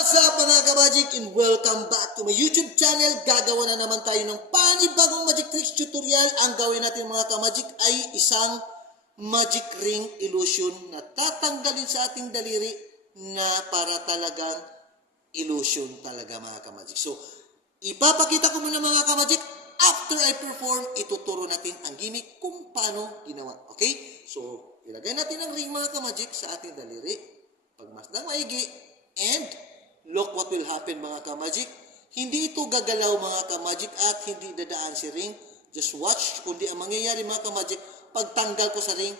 What's up mga ka-magic and welcome back to my YouTube channel. Gagawa na naman tayo ng panibagong magic tricks tutorial. Ang gawin natin mga ka-magic ay isang magic ring illusion na tatanggalin sa ating daliri na para talagang illusion talaga mga ka-magic. So, ipapakita ko muna mga ka-magic. After I perform, ituturo natin ang gimmick kung paano ginawa. Okay? So, ilagay natin ang ring mga ka-magic sa ating daliri. Pagmasdang maigi. And, look what will happen mga ka-magic. Hindi ito gagalaw mga ka-magic at hindi dadaan si ring. Just watch. Kundi ang mangyayari mga ka-magic, pagtanggal ko sa ring,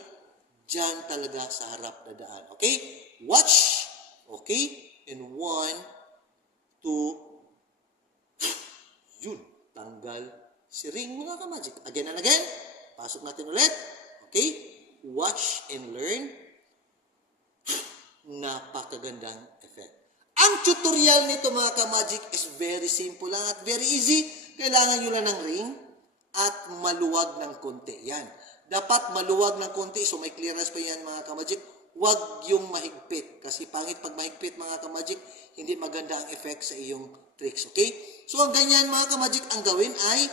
dyan talaga sa harap dadaan. Okay? Watch. Okay? And 1, 2, yun. Tanggal si ring mga ka-magic. Again and again. Pasok natin ulit. Okay? Watch and learn. Napakagandang effect. Ang tutorial nito mga ka-magic is very simple lang at very easy. Kailangan nyo lang ng ring at maluwag ng konti. Yan. Dapat maluwag ng konti. So may clearance pa yan mga ka-magic. Huwag yung mahigpit. Kasi pangit pag mahigpit mga ka-magic, hindi maganda ang effect sa iyong tricks. Okay? So ang ganyan mga ka-magic, ang gawin ay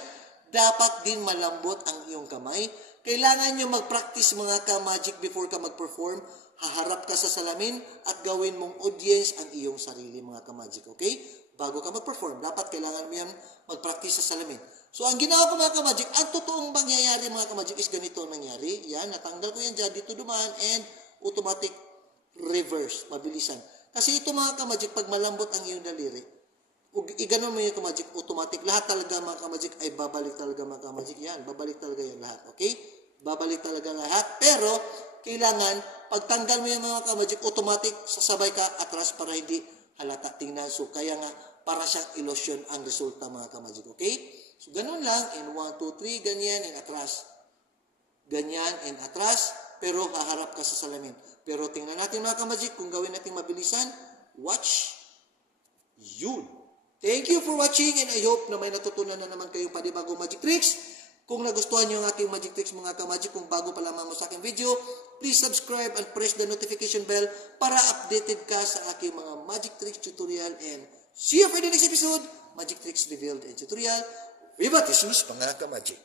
dapat din malambot ang iyong kamay. Kailangan nyo mag-practice mga ka-magic before ka mag-perform. Haharap ka sa salamin at gawin mong audience ang iyong sarili mga ka-magic. Okay? Bago ka mag-perform, dapat kailangan mo yan mag-practice sa salamin. So, ang ginawa ko mga ka-magic, ang totoong mangyayari mga ka-magic is ganito nangyari. Yan, natanggal ko yan dyan, dito dumaan, and automatic reverse, mabilisan. Kasi ito mga ka-magic, pag malambot ang iyong daliri, iganon mo yung ka-magic, automatic. Lahat talaga mga ka-magic ay babalik talaga mga ka-magic. Yan, babalik talaga yung lahat. Okay? Babalik talaga lahat. Pero, kailangan, pagtanggal mo yung mga ka-magic, automatic, sasabay ka atras para hindi halata tingnan. So, kaya nga, para siyang illusion ang resulta mga ka-magic. Okay? So, ganun lang. And 1, 2, 3, ganyan, and atras. Ganyan, and atras. Pero, haharap ka sa salamin. Pero, tingnan natin mga ka-magic, kung gawin natin mabilisan, watch. Yun. Thank you for watching, and I hope na may natutunan na naman kayong panibagong magic tricks. Kung nagustuhan nyo ang aking magic tricks mga ka-magic, kung bago pa lamang mo sa aking video, please subscribe and press the notification bell para updated ka sa aking mga magic tricks tutorial. And see you for the next episode, Magic Tricks Revealed and Tutorial. Viva Jesus mga ka-magic!